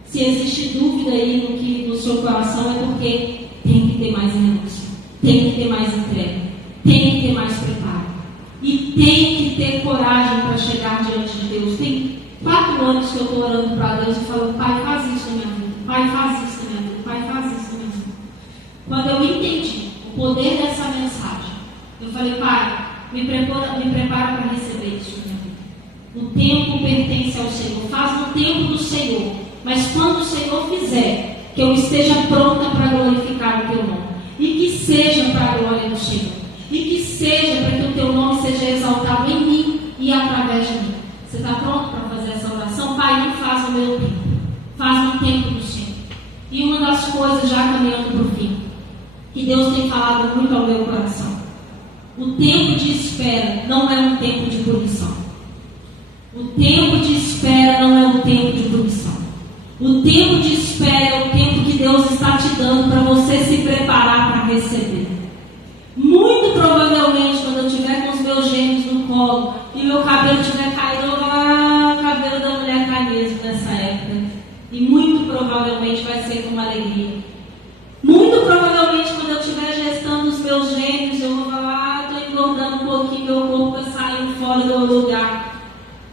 Se existe dúvida aí no seu coração, é porque tem que ter mais renúncia, tem que ter mais entrega, tem que ter mais preparo e tem que ter coragem para chegar diante de Deus. Tem 4 anos que eu estou orando para Deus e falando: Pai, faz isso na minha vida, Pai, faz isso na minha vida, Pai, faz isso na minha vida. Quando eu entendi o poder dessa mensagem, eu falei: Pai, me prepara para receber isso na minha vida. O tempo pertence ao Senhor, faz no tempo do Senhor, mas quando o Senhor fizer, que eu esteja pronta para glorificar o teu nome, e que seja para a glória do Senhor, e que seja para que o teu nome seja exaltado em mim e através de mim. Você está pronto para fazer essa oração? Pai, não faz o meu tempo, faz no tempo do Senhor. E uma das coisas, já caminhando para o fim, que Deus tem falado muito ao meu coração: o tempo de espera não é um tempo de punição. O tempo de espera não é um tempo de punição. O tempo de espera é o tempo que Deus está te dando para você se preparar para receber. Muito provavelmente, quando eu estiver com os meus gêmeos no colo e meu cabelo estiver caído, o cabelo da mulher cai mesmo nessa época. E muito provavelmente vai ser com uma alegria. Muito provavelmente, quando eu estiver gestando os meus gêmeos, eu vou falar: estou engordando um pouquinho, meu corpo está saindo fora do lugar.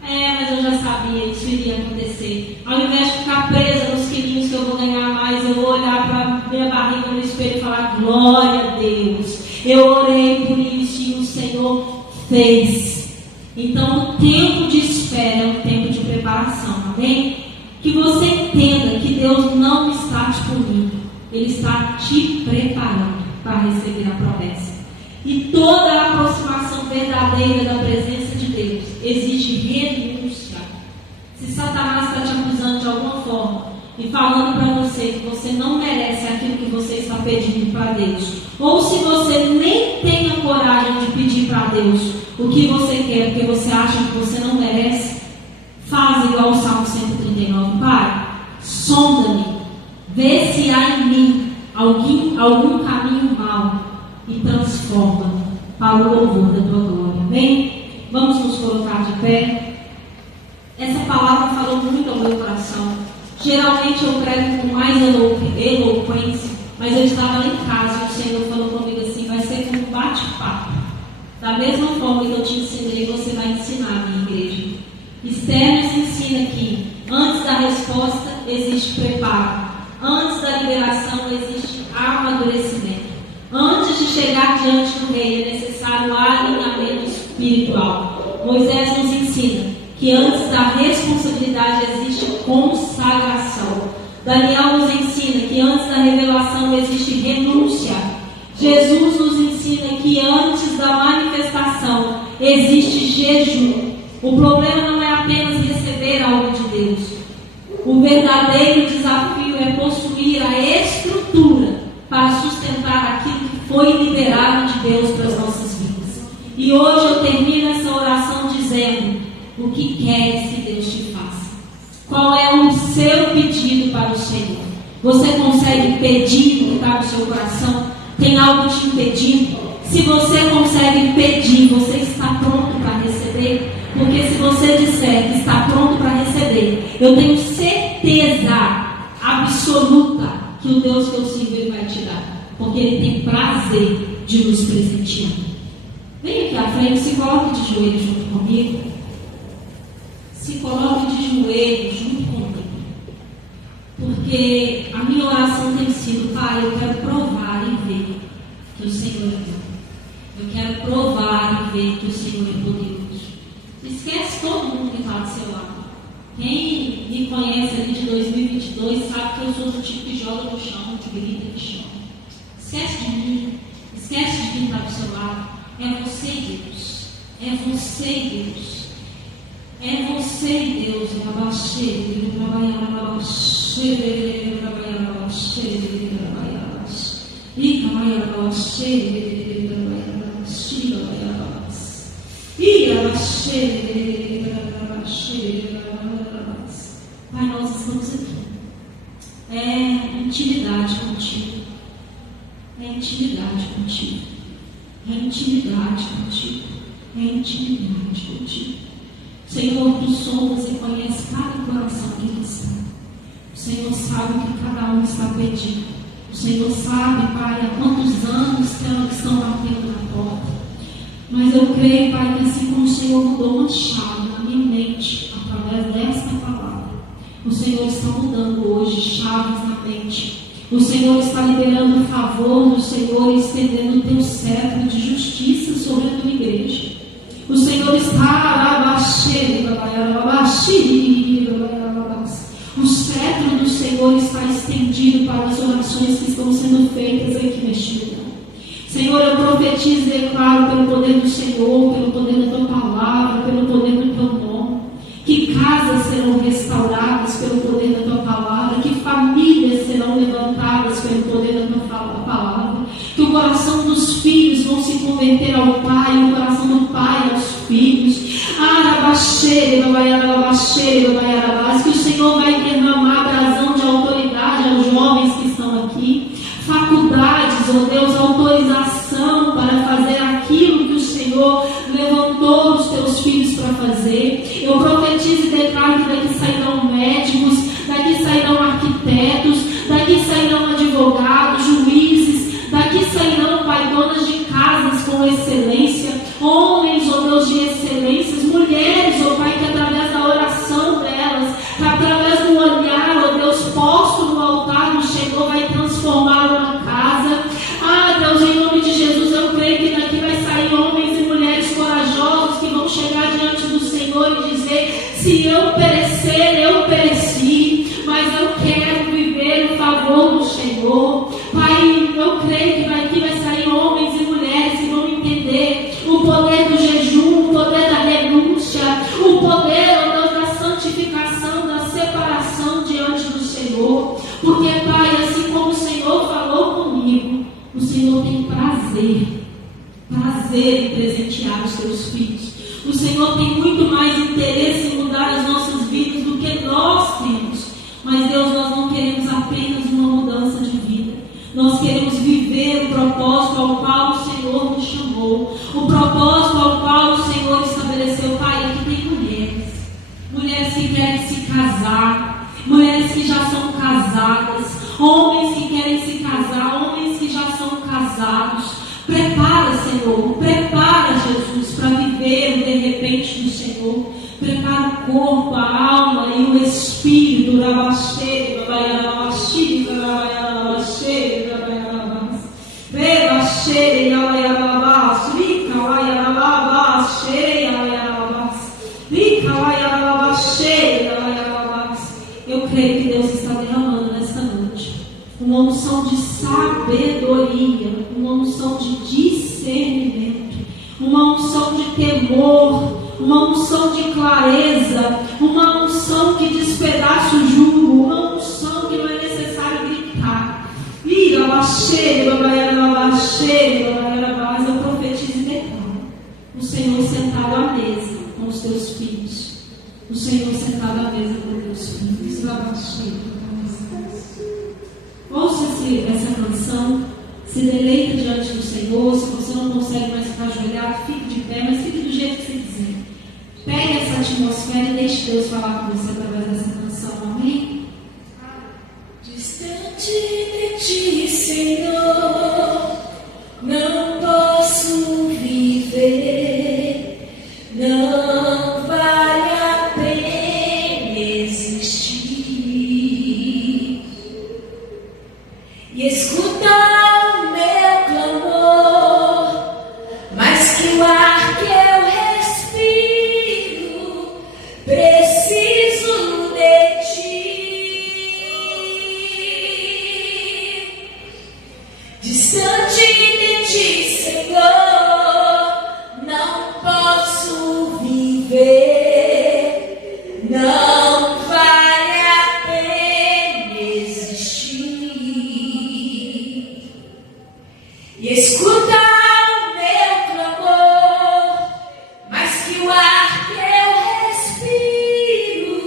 Mas eu já sabia, isso iria acontecer. Ao invés de ficar presa nos quilinhos que eu vou ganhar mais, eu vou olhar para minha barriga no espelho e falar: glória a Deus, eu orei por isso e o Senhor fez. Então, o tempo de espera é um tempo de preparação, amém? Que você entenda que Deus não está te punindo, Ele está te preparando para receber a promessa. E toda a aproximação verdadeira da presença de Deus exige renúncia. Se Satanás está te acusando de alguma forma e falando para você que você não merece aquilo que você está pedindo para Deus, ou se você nem tem a coragem de pedir para Deus o que você quer porque você acha que você não merece, faz igual o Salmo 139: Pai, sonda-me, vê se há em mim algum caminho mau e transforma para o louvor da tua glória. Amém? Vamos nos colocar de pé. Essa palavra falou muito ao meu coração. Geralmente eu prego com mais eloquência, mas eu estava lá em casa e o Senhor falou comigo assim: vai ser como um bate-papo. Da mesma forma que eu te ensinei, você vai ensinar a minha igreja. Esther nos ensina que antes da resposta existe preparo, antes da liberação existe amadurecimento. Antes de chegar diante do rei é necessário alinhamento espiritual. Moisés nos ensina que antes da responsabilidade existe consagração. Daniel nos ensina que antes da revelação existe renúncia. Jesus nos ensina que antes da manifestação existe jejum. O problema não é a apenas receber algo de Deus. O verdadeiro desafio é possuir a estrutura para sustentar aquilo que foi liberado de Deus para as nossas vidas. E hoje eu termino essa oração dizendo: o que queres que Deus te faça? Qual é o seu pedido para o Senhor? Você consegue pedir o que está no seu coração? Tem algo te impedindo? Se você consegue pedir, você está pronto para receber? Porque se você disser que está pronto para receber, eu tenho certeza absoluta que o Deus que eu sigo, Ele vai te dar. Porque Ele tem prazer de nos presentear. Vem aqui à frente, se coloque de joelhos junto comigo. Se coloque de joelhos junto comigo. Porque a minha oração tem sido: Pai, eu quero provar e ver que o Senhor é bom. Eu quero provar e ver que o Senhor é poderoso. Esquece todo mundo que está do seu lado. Quem me conhece ali de 2022 sabe que eu sou do tipo que joga no chão, que grita e que chora. Esquece de mim. Esquece de quem está do seu lado. É você e Deus. É você e Deus. É você e Deus. Pai, nós estamos aqui. É intimidade contigo. É intimidade contigo. É intimidade contigo. É intimidade contigo. Senhor, tu sondas e conheces cada coração que está. O Senhor sabe o que cada um está pedindo. O Senhor sabe, Pai, há quantos anos que estão batendo na porta. Mas eu creio, Pai, que assim como o Senhor mudou uma chave na minha mente, através desta palavra, o Senhor está mudando hoje chaves na mente. O Senhor está liberando o favor do Senhor e estendendo o teu cetro de justiça sobre a tua igreja. O Senhor está o cetro do Senhor está estendido para as orações que estão sendo feitas aqui neste lugar. Senhor, eu profetizo e declaro pelo poder do Senhor, pelo poder da tua palavra, pelo poder do teu nome, que casas serão restauradas pelo poder da tua palavra, que famílias serão levantadas pelo poder da tua palavra, que o coração dos filhos vão se converter ao Pai, o coração do Pai aos filhos. Que o Senhor vai derramar brasão de autoridade aos jovens que estão aqui, faculdades, ó Deus, autorização para fazer aquilo que o Senhor levantou os teus filhos para fazer. Eu profetizo e declaro que daqui sairão médicos, daqui sairão arquitetos, daqui sairão advogados, juízes, daqui sairão, Pai, donas de casas com excelência, homens, ó Deus, de excelências, mulheres, ó Pai, que através da oração delas, através do olhar, ó Deus, posto no altar do Senhor, vai transformar uma casa. Deus, em nome de Jesus, eu creio que daqui vai sair homens e mulheres corajosos que vão chegar diante do Senhor e dizer: se eu perecer, eu pereci, mas eu quero viver o favor do Senhor. Pai, eu creio que daqui vai sair homens e mulheres que vão entender o poder do jejum, o poder da renúncia, o poder, ó Deus, da santificação, da separação diante do Senhor. Porque, Pai, assim como o Senhor falou comigo, o Senhor tem prazer em presentear os teus filhos. O Senhor tem muito mais interesse em mudar as nossas vidas do que nós temos. Mas, Deus, nós não queremos apenas uma mudança de vida. Nós queremos viver o propósito ao qual o Senhor nos chamou. O propósito ao qual o Senhor estabeleceu. Pai, aqui tem mulheres. Mulheres que querem se casar. Mulheres que já são casadas. Homens que querem se casar. Homens que já são casados. Prepara, Senhor. Prepara, Jesus, para viver de repente do Senhor. Prepara o corpo, a alma e o espírito. Eu creio que Deus está derramando nesta noite uma unção de sabedoria, uma unção de discernimento, uma unção de temor, uma unção de clareza, uma unção que despedaça o jugo, uma unção que não é necessário gritar. Mas eu profetizo e declaro: o Senhor sentado à mesa com os teus filhos, o Senhor sentado à mesa com os teus filhos. Ouça essa canção, se deleita diante do Senhor. Se você não consegue mais ficar ajoelhado, fique de pé, mas fique do jeito que você quiser. Pegue essa atmosfera e deixe Deus falar com você através dessa canção. Amém? Distante de ti, Senhor, não posso viver, não vale a pena existir. E escutar o meu clamor, mais que o ar que eu respiro, preciso de ti. Distante de ti, Senhor, não posso viver, não vale a pena existir. E escuta o meu clamor, mais que o ar que eu respiro,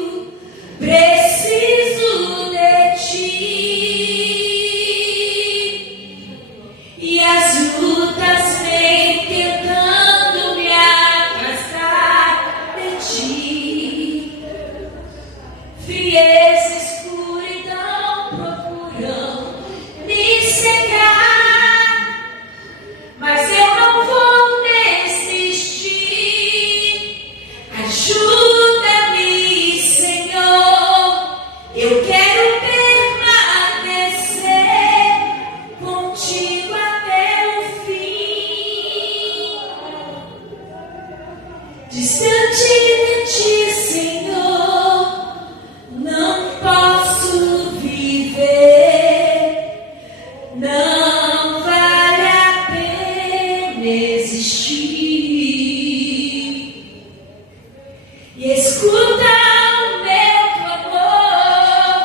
preciso de ti. E as lutas vêm tentando me afastar de ti. Frieza, escuridão procuram me cegar, mas eu não vou desistir. Ajuda-me, Senhor, eu quero permanecer contigo até o fim. Distante de ti, Senhor, não posso viver, não vale a pena existir. E escuta o meu clamor,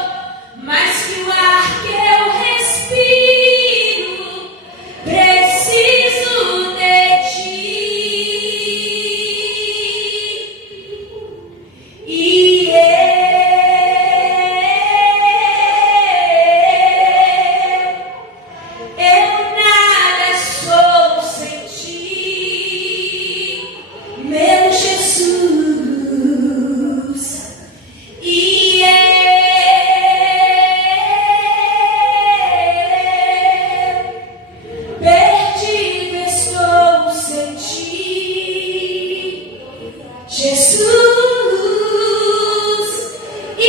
mais que o ar que eu respiro, preciso de ti. E eu nada sou sem ti, meu Jesus. E perdido estou sem ti, Jesus. E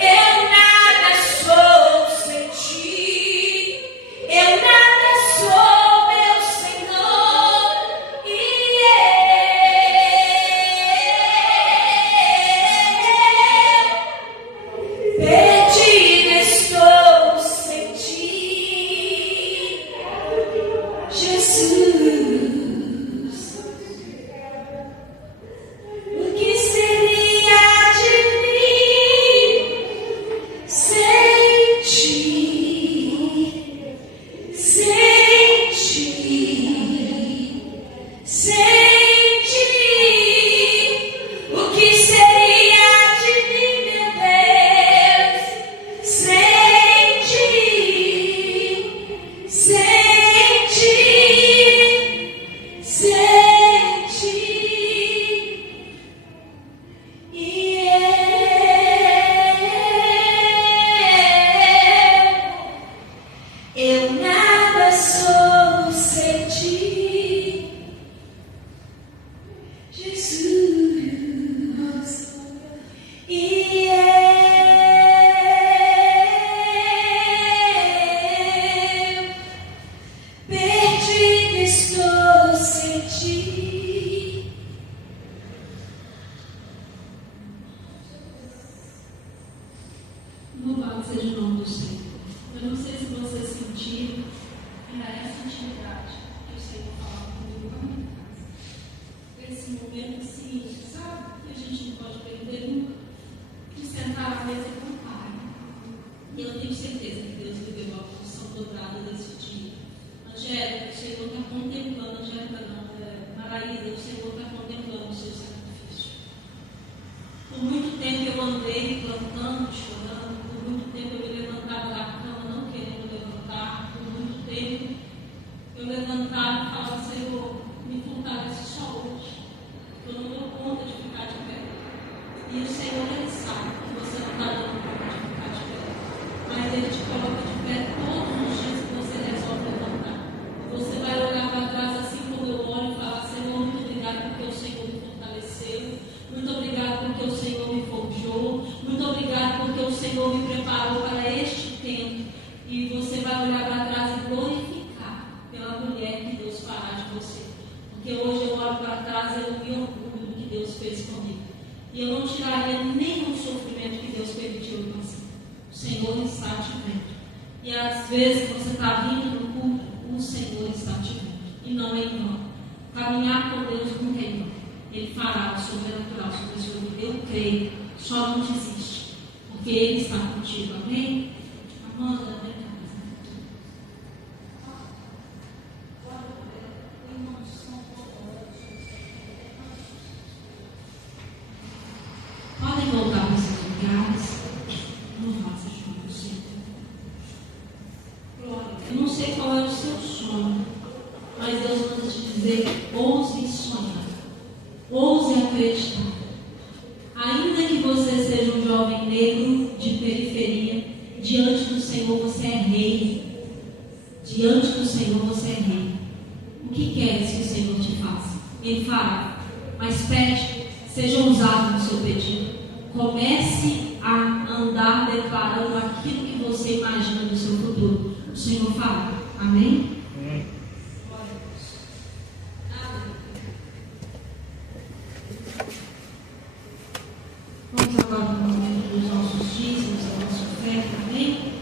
eu nada sou sem ti, eu nada sou, meu Senhor. E perdido estou sem ti, Jesus. O que seria de mim sem ti? Sem ti, sem ti. O que seria de mim, meu Deus, sem ti? Sem ti, sem ti. E eu nada sou sem ti, Jesus. E perdido estou sem ti. Louvado seja o nome do Senhor. Eu não sei se você sentiu, contemplando, Angélica não, Maraísa, o Senhor está contemplando o seu sacrifício. Por muito tempo eu andei plantando, chorando, por muito tempo eu me levantava da cama não querendo levantar, por muito tempo eu levantava e falava, Senhor, me fortalece só hoje, porque eu não dou conta de ficar de pé. E o Senhor, Ele sabe que você não está dando conta de ficar de pé, mas Ele te coloca de pé todos os dias que você resolve levantar. Você vai olhar para trás assim como eu olho e falar, Senhor, muito obrigado porque o Senhor me fortaleceu, muito obrigado porque o Senhor me forjou, muito obrigado porque o Senhor me preparou para este tempo. E você vai olhar para trás e glorificar pela mulher que Deus fará de você. Porque hoje eu olho para trás e eu me orgulho do que Deus fez comigo. E eu não tiraria nenhum sofrimento que Deus permitiu em você. O Senhor está te vendo. E às vezes você está vindo no culto, o Senhor está te vendo. E não é em vão. Caminhar com Deus nunca é em vão. Ele fará o sobrenatural sobre a sua vida. Eu creio. Só não desiste. Porque Ele está contigo. Amém? Amanda, vem cá. Podem voltar para os seus lugares. Louvado seja o nome do Senhor. Glória. Eu não sei qual é o seu sonho, mas Deus manda te dizer: ouse sonhar, ouse acreditar. Ainda que você seja um jovem negro de periferia, diante do Senhor você é rei. Diante do Senhor você é rei. O que queres que o Senhor te faça? Ele fará. Mas pede, seja ousado no seu pedido. Comece a andar declarando aquilo que você imagina do seu futuro. O Senhor fará. Amém? Vamos agora no momento dos nossos dízimos, da nossa oferta. Amém?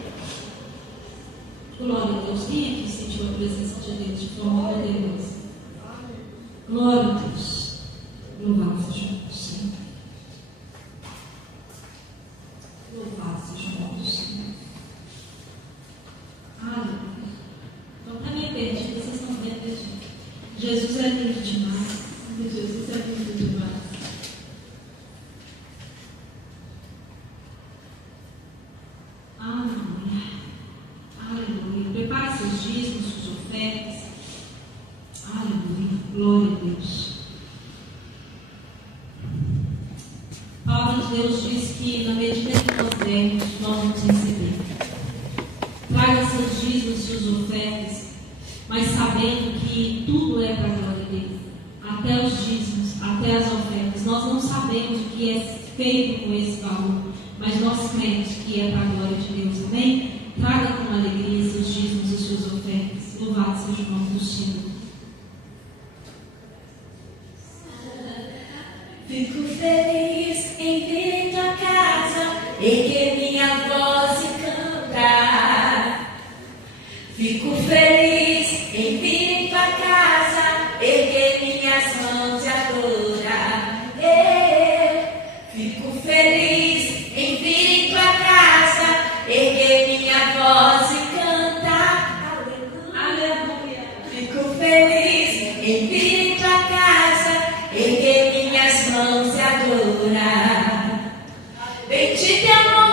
Glória a Deus. Quem aqui sentiu a presença de Deus de forma poderosa? Glória a Deus. Louvado seja o Senhor. Louvado seja o nome do Senhor. Aleluia. Então, está meio perdido, vocês estão bem perdidos. Jesus é lindo demais. Jesus é lindo demais. Aleluia. Aleluia. Prepare seus dízimos, suas ofertas. Aleluia. Glória a Deus. A palavra de Deus diz que na medida que nós dermos, nós vamos receber. Traga seus dízimos, suas ofertas, mas sabendo que tudo é para a glória dele. Até os dízimos, até as ofertas. Nós não sabemos o que é feito com esse valor, mas nós cremos que é para a glória de Deus. Amém? Traga com alegria seus dízimos e suas ofertas. Louvado seja o nome do Senhor. Fico feliz em vir em tua casa, erguer minha voz e cantar. Fico feliz em vir em tua casa, erguer minhas mãos e adorar. Fico feliz em vir em tua casa, erguer minha voz e cantar. Aleluia. Fico feliz em vir em tua casa, erguer minhas mãos e adorar. Bendito é o nome